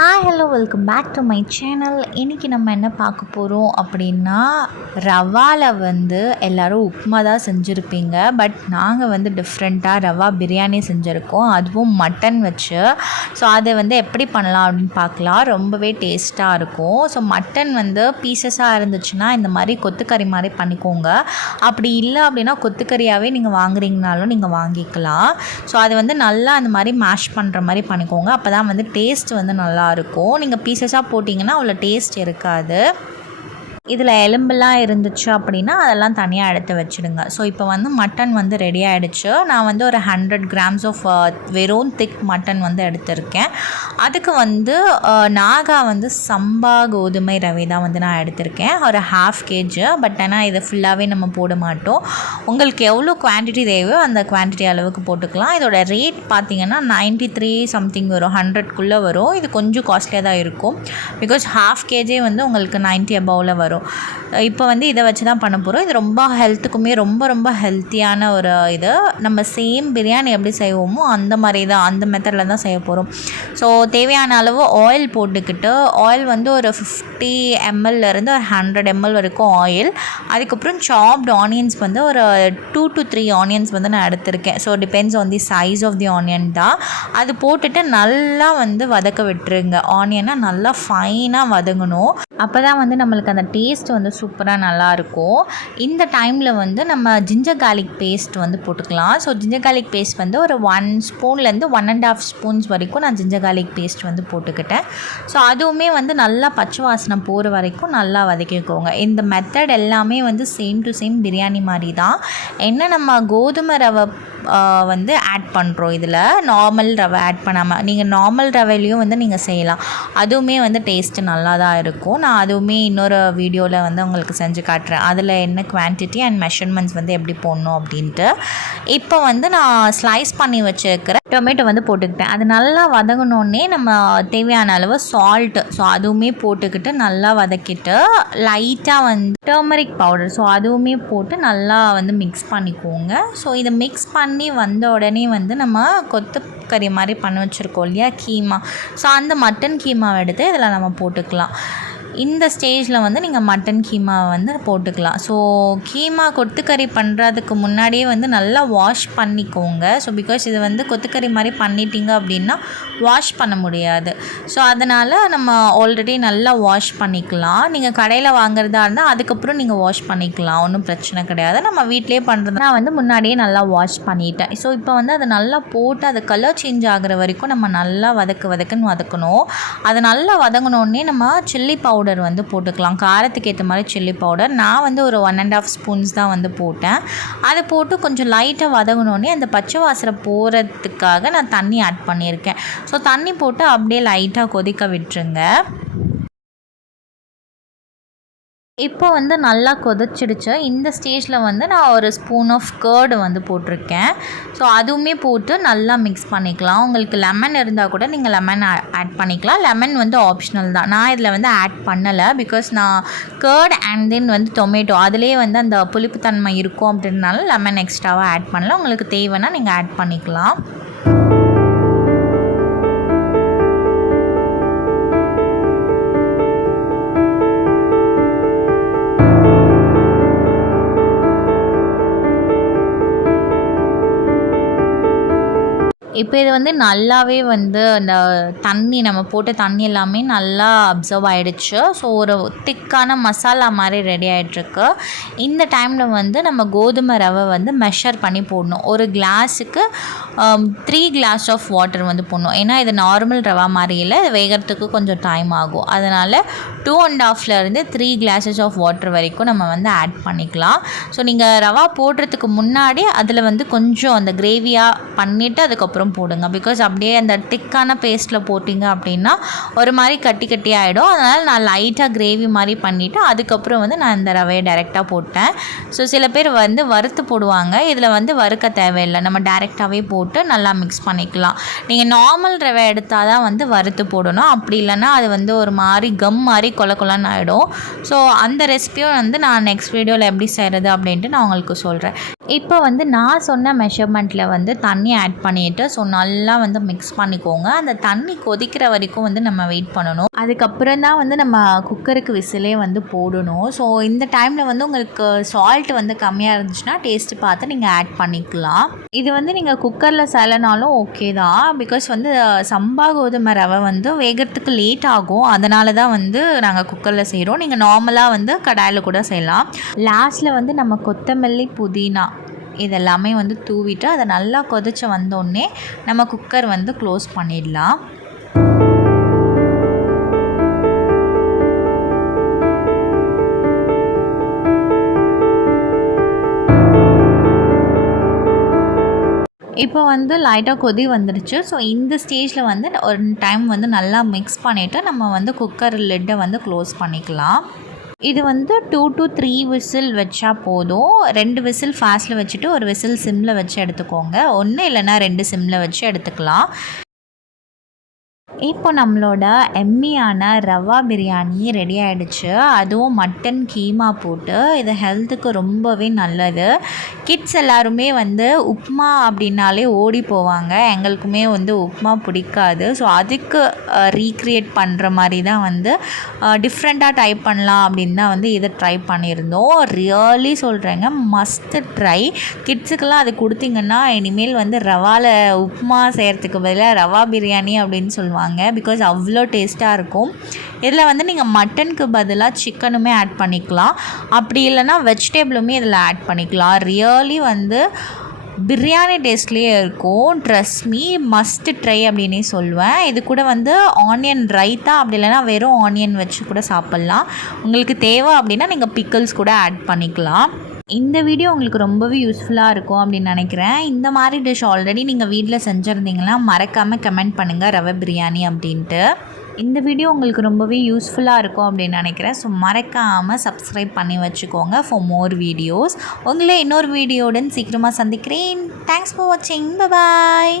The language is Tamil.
Hi hello welcome back to my channel. இன்றைக்கி நம்ம என்ன பார்க்க போகிறோம் அப்படின்னா, ரவாவில் எல்லோரும் உப்புமா தான் செஞ்சுருப்பீங்க. பட் நாங்கள் டிஃப்ரெண்ட்டாக ரவா பிரியாணி செஞ்சுருக்கோம், அதுவும் மட்டன் வச்சு. ஸோ அதை எப்படி பண்ணலாம் அப்படின்னு பார்க்கலாம். ரொம்பவே டேஸ்ட்டாக இருக்கும். ஸோ மட்டன் பீசஸாக இருந்துச்சுன்னா இந்த மாதிரி கொத்துக்கறி மாதிரி பண்ணிக்கோங்க. அப்படி இல்லை அப்படின்னா கொத்துக்கறியாகவே நீங்கள் வாங்குறீங்கனாலும் நீங்கள் வாங்கிக்கலாம். ஸோ அதை நல்லா அந்த மாதிரி மேஷ் பண்ணுற மாதிரி பண்ணிக்கோங்க. அப்போ தான் டேஸ்ட் நல்லாயிருக்கும். நீங்கள் பீசஸாக போட்டிங்கன்னா அவ்வளோ டேஸ்ட் இருக்காது. இதில் எலும்பெல்லாம் இருந்துச்சு அப்படின்னா அதெல்லாம் தனியாக எடுத்து வச்சுடுங்க. ஸோ இப்போ மட்டன் ரெடி ஆகிடுச்சு. நான் ஒரு 100 grams ஆஃப் வெறும் திக் மட்டன் எடுத்திருக்கேன். அதுக்கு நாகா சம்பா கோதுமை ரவை தான் நான் எடுத்திருக்கேன், ஒரு 1/2 kg. பட் ஆனால் இதை ஃபுல்லாகவே நம்ம போட மாட்டோம். உங்களுக்கு எவ்வளோ குவான்டிட்டி தேவையோ அந்த குவான்டிட்டி அளவுக்கு போட்டுக்கலாம். இதோட ரேட் பார்த்திங்கன்னா 93 சம்திங் வரும், 100க்குள்ளே வரும். இது கொஞ்சம் காஸ்ட்லியாக தான் இருக்கும். பிகாஸ் 1/2 kg உங்களுக்கு 90 above வரும். இப்போ இதை வச்சு தான் பண்ண போகிறோம். இது ரொம்ப ஹெல்த்துக்குமே ரொம்ப ரொம்ப ஹெல்த்தியான ஒரு இது. நம்ம சேம் பிரியாணி எப்படி செய்வோமோ அந்த மாதிரி தான், அந்த மெத்தடில் தான் செய்ய போகிறோம். ஸோ தேவையான அளவு ஆயில் போட்டுக்கிட்டு, ஆயில் ஒரு 50 ml இருந்து ஒரு 100 ml வரைக்கும் ஆயில். அதுக்கப்புறம் சாப்டு ஆனியன்ஸ் ஒரு 2 to 3 ஆனியன்ஸ் நான் எடுத்திருக்கேன். So depends on the size of the onion தான். அது போட்டுட்டு நல்லா வதக்க விட்டுருங்க. ஆனியனை நல்லா ஃபைனாக வதங்கணும். அப்போ தான் நம்மளுக்கு அந்த டேஸ்ட் சூப்பராக நல்லாயிருக்கும். இந்த டைமில் நம்ம ஜிஞ்சர் கார்லிக் பேஸ்ட் போட்டுக்கலாம். ஸோ ஜிஞ்சர் கார்லிக் பேஸ்ட் ஒரு 1 ஸ்பூன்லேருந்து 1.5 ஸ்பூன்ஸ் வரைக்கும் நான் ஜிஞ்சர் கார்லிக் பேஸ்ட் போட்டுக்கிட்டேன். ஸோ அதுவுமே நல்லா பச்சை வாசனை போகிற வரைக்கும் நல்லா வதக்கிக்கோங்க. இந்த மெத்தட் எல்லாமே சேம் டு சேம் பிரியாணி மாதிரி தான். என்ன நம்ம கோதுமை ரவை ஆட் பண்ணுறோம். இதில் நார்மல் ரவை ஆட் பண்ணாமல் நீங்கள் நார்மல் ரவையிலையும் நீங்கள் செய்யலாம். அதுவுமே டேஸ்ட்டு நல்லா தான் இருக்கும். நான் அதுவுமே இன்னொரு வீடியோவில் உங்களுக்கு செஞ்சு காட்டுறேன், அதில் என்ன குவான்டிட்டி அண்ட் மெஷர்மெண்ட்ஸ் எப்படி போடணும் அப்படின்ட்டு. இப்போ நான் ஸ்லைஸ் பண்ணி வச்சுருக்கிற டொமேட்டோ போட்டுக்கிட்டேன். அது நல்லா வதங்கினோடனே நம்ம தேவையான அளவு சால்ட்டு, ஸோ அதுவுமே போட்டுக்கிட்டு நல்லா வதக்கிட்டு லைட்டாக டர்மரிக் பவுடர், ஸோ அதுவுமே போட்டு நல்லா மிக்ஸ் பண்ணிக்கோங்க. ஸோ இதை மிக்ஸ் பண்ணி வந்த உடனே நம்ம கொத்துக்கறி மாதிரி பண்ணி வச்சுருக்கோம் இல்லையா, கீமா. ஸோ அந்த மட்டன் கீமாவை எடுத்து இதில் நம்ம போட்டுக்கலாம். இந்த ஸ்டேஜில் நீங்கள் மட்டன் கீமாவை போட்டுக்கலாம். ஸோ கீமா கொத்துக்கறி பண்ணுறதுக்கு முன்னாடியே நல்லா வாஷ் பண்ணிக்கோங்க. ஸோ பிகாஸ் இது கொத்துக்கறி மாதிரி பண்ணிட்டீங்க அப்படின்னா வாஷ் பண்ண முடியாது. ஸோ அதனால் நம்ம ஆல்ரெடி நல்லா வாஷ் பண்ணிக்கலாம். நீங்கள் கடையில் வாங்குறதா இருந்தால் அதுக்கப்புறம் நீங்கள் வாஷ் பண்ணிக்கலாம், ஒன்றும் பிரச்சனை கிடையாது. நம்ம வீட்டிலே பண்ணுறது நான் முன்னாடியே நல்லா வாஷ் பண்ணிட்டேன். ஸோ இப்போ அதை நல்லா போட்டு அது கலர் சேஞ்ச் ஆகிற வரைக்கும் நம்ம நல்லா வதக்குன்னு வதக்கணும். அது நல்லா வதங்கினோடனே நம்ம சில்லி பவுடர் போட்டுக்கலாம். காரத்துக்கு ஏற்ற மாதிரி சில்லி பவுடர் நான் ஒரு 1.5 ஸ்பூன்ஸ் தான் போட்டேன். அதை போட்டு கொஞ்சம் லைட்டாக வதங்கினோடனே அந்த பச்சை வாசனை போகிறதுக்காக நான் தண்ணி ஆட் பண்ணியிருக்கேன். ஸோ தண்ணி போட்டு அப்படியே லைட்டாக கொதிக்க விட்டுருங்க. இப்போ நல்லா கொதிச்சிடுச்சு. இந்த ஸ்டேஜில் நான் ஒரு ஸ்பூன் ஆஃப் கர்டு போட்டிருக்கேன். ஸோ அதுவுமே போட்டு நல்லா மிக்ஸ் பண்ணிக்கலாம். உங்களுக்கு லெமன் இருந்தால் கூட நீங்கள் லெமன் ஆட் பண்ணிக்கலாம். லெமன் ஆப்ஷனல் தான். நான் இதில் ஆட் பண்ணலை. பிகாஸ் நான் கர்ட் அண்ட் தென் டொமேட்டோ அதிலே அந்த புளிப்புத்தன்மை இருக்கும் அப்படின்றனால லெமன் எக்ஸ்ட்ராவாக ஆட் பண்ணல. உங்களுக்கு தேவைன்னா நீங்கள் ஆட் பண்ணிக்கலாம். இப்போ இது நல்லாவே அந்த தண்ணி நம்ம போட்ட தண்ணி எல்லாமே நல்லா அப்சர்வ் ஆகிடுச்சு. ஸோ ஒரு திக்கான மசாலா மாதிரி ரெடி ஆகிட்ருக்கு. இந்த டைமில் நம்ம கோதுமை ரவை மெஷர் பண்ணி போடணும். ஒரு கிளாஸுக்கு 3 glass ஆஃப் வாட்டர் போடணும். ஏன்னா இது நார்மல் ரவா மாதிரி இல்லை, இது வேகிறதுக்கு கொஞ்சம் டைம் ஆகும். அதனால் 2.5 3 glasses ஆஃப் வாட்டர் வரைக்கும் நம்ம ஆட் பண்ணிக்கலாம். ஸோ நீங்கள் ரவா போடுறதுக்கு முன்னாடி அதில் கொஞ்சம் அந்த கிரேவியாக பண்ணிவிட்டு அதுக்கப்புறம் போடுங்க. பிகாஸ் அப்படியே அந்த திக்கான பேஸ்ட்டில் போட்டிங்க அப்படின்னா ஒரு மாதிரி கட்டி கட்டி ஆகிடும். அதனால் நான் லைட்டாக கிரேவி மாதிரி பண்ணிவிட்டு அதுக்கப்புறம் நான் இந்த ரவையை டைரெக்டாக போட்டேன். ஸோ சில பேர் வறுத்து போடுவாங்க. இதில் வறுக்க தேவையில்லை, நம்ம டைரெக்டாகவே போட்டு நல்லா மிக்ஸ் பண்ணிக்கலாம். நீங்கள் நார்மல் ரவை எடுத்தால் தான் வறுத்து போடணும். அப்படி இல்லைன்னா அது ஒரு மாதிரி கம் மாதிரி கொலன்னு ஆகிடும். ஸோ அந்த ரெசிபியும் நான் நெக்ஸ்ட் வீடியோவில் எப்படி செய்கிறது அப்படின்ட்டு நான் உங்களுக்கு சொல்கிறேன். இப்போ வந்து நான் சொன்ன மெஷர்மெண்ட்டில் வந்து தண்ணி ஆட் பண்ணிவிட்டு ஸோ நல்லா வந்து மிக்ஸ் பண்ணிக்கோங்க. அந்த தண்ணி கொதிக்கிற வரைக்கும் வந்து நம்ம வெயிட் பண்ணணும். அதுக்கப்புறம் தான் வந்து நம்ம குக்கருக்கு விசிலே வந்து போடணும். ஸோ இந்த டைமில் வந்து உங்களுக்கு சால்ட் வந்து கம்மியாக இருந்துச்சுன்னா டேஸ்ட்டு பார்த்து நீங்கள் ஆட் பண்ணிக்கலாம். இது வந்து நீங்கள் குக்கரில் செய்யலைனாலும் ஓகே தான். பிகாஸ் வந்து சம்பா கோதுமை ரவை வந்து வேகிறதுக்கு லேட் ஆகும். அதனால தான் வந்து நாங்கள் குக்கரில் செய்கிறோம். நீங்கள் நார்மலாக வந்து கடாயில் கூட செய்யலாம். லாஸ்ட்டில் வந்து நம்ம கொத்தமல்லி, புதினா இதெல்லாமே வந்து தூவிட்டு அதை நல்லா கொதிச்சு வந்தோடனே நம்ம குக்கர் வந்து க்ளோஸ் பண்ணிடலாம். இப்போ வந்து லைட்டாக கொதி வந்துடுச்சு. ஸோ இந்த ஸ்டேஜில் வந்து ஒரு டைம் வந்து நல்லா மிக்ஸ் பண்ணிவிட்டு நம்ம வந்து குக்கர் லிட்டை வந்து க்ளோஸ் பண்ணிக்கலாம். இது வந்து 2 to 3 விசில் வச்சா போதும். 2 விசில் ஃபாஸ்ட்டில் வச்சுட்டு ஒரு விசில் சிம்மில் வச்சு எடுத்துக்கோங்க. 1 இல்லைன்னா 2 சிம்மில் வச்சு எடுத்துக்கலாம். இப்போ நம்மளோட எம்மியான ரவா பிரியாணி ரெடி ஆகிடுச்சு. அதுவும் மட்டன் கீமா போட்டு. இது ஹெல்த்துக்கு ரொம்பவே நல்லது. கிட்ஸ் எல்லாருமே வந்து உப்புமா அப்படின்னாலே ஓடி போவாங்க. எங்களுக்குமே வந்து உப்புமா பிடிக்காது. ஸோ அதுக்கு ரீக்ரியேட் பண்ணுற மாதிரி தான் வந்து டிஃப்ரெண்ட்டாக ட்ரை பண்ணலாம் அப்படின்னு தான் வந்து இதை ட்ரை பண்ணியிருந்தோம். ரியலி சொல்கிறேங்க, மஸ்ட்டு ட்ரை. கிட்ஸுக்கெல்லாம் அது கொடுத்தீங்கன்னா இனிமேல் வந்து ரவாவில் உப்புமா செய்கிறதுக்கு பதிலாக ரவா பிரியாணி அப்படின்னு சொல்லுவாங்க. பிகாஸ் அவ்வளோ டேஸ்ட்டாக இருக்கும். இதில் வந்து நீங்கள் மட்டனுக்கு பதிலாக சிக்கனுமே ஆட் பண்ணிக்கலாம். அப்படி இல்லைன்னா வெஜிடேபிளுமே இதில் ஆட் பண்ணிக்கலாம். ரியலி வந்து பிரியாணி டேஸ்ட்லேயே இருக்கும். ட்ரஸ்ட் மீ, மஸ்ட் ட்ரை அப்படின்னே சொல்லுவேன். இது கூட வந்து ஆனியன் ரைத்தா அப்படி இல்லைன்னா வெறும் ஆனியன் வச்சு கூட சாப்பிட்லாம். உங்களுக்கு தேவை அப்படின்னா நீங்கள் பிக்கிள்ஸ் கூட ஆட் பண்ணிக்கலாம். இந்த வீடியோ உங்களுக்கு ரொம்பவே யூஸ்ஃபுல்லாக இருக்கும் அப்படின்னு நினைக்கிறேன். இந்த மாதிரி டிஷ் ஆல்ரெடி நீங்கள் வீட்டில் செஞ்சுருந்தீங்கன்னா மறக்காமல் கமெண்ட் பண்ணுங்கள் ரவை பிரியாணி அப்படின்ட்டு. இந்த வீடியோ உங்களுக்கு ரொம்பவே யூஸ்ஃபுல்லாக இருக்கும் அப்படின்னு நினைக்கிறேன். ஸோ மறக்காமல் சப்ஸ்கிரைப் பண்ணி வச்சுக்கோங்க ஃபார் மோர் வீடியோஸ். உங்களே இன்னொரு வீடியோவுடன் சீக்கிரமாக சந்திக்கிறேன். தேங்க்ஸ் ஃபார் வாட்சிங். பாய்.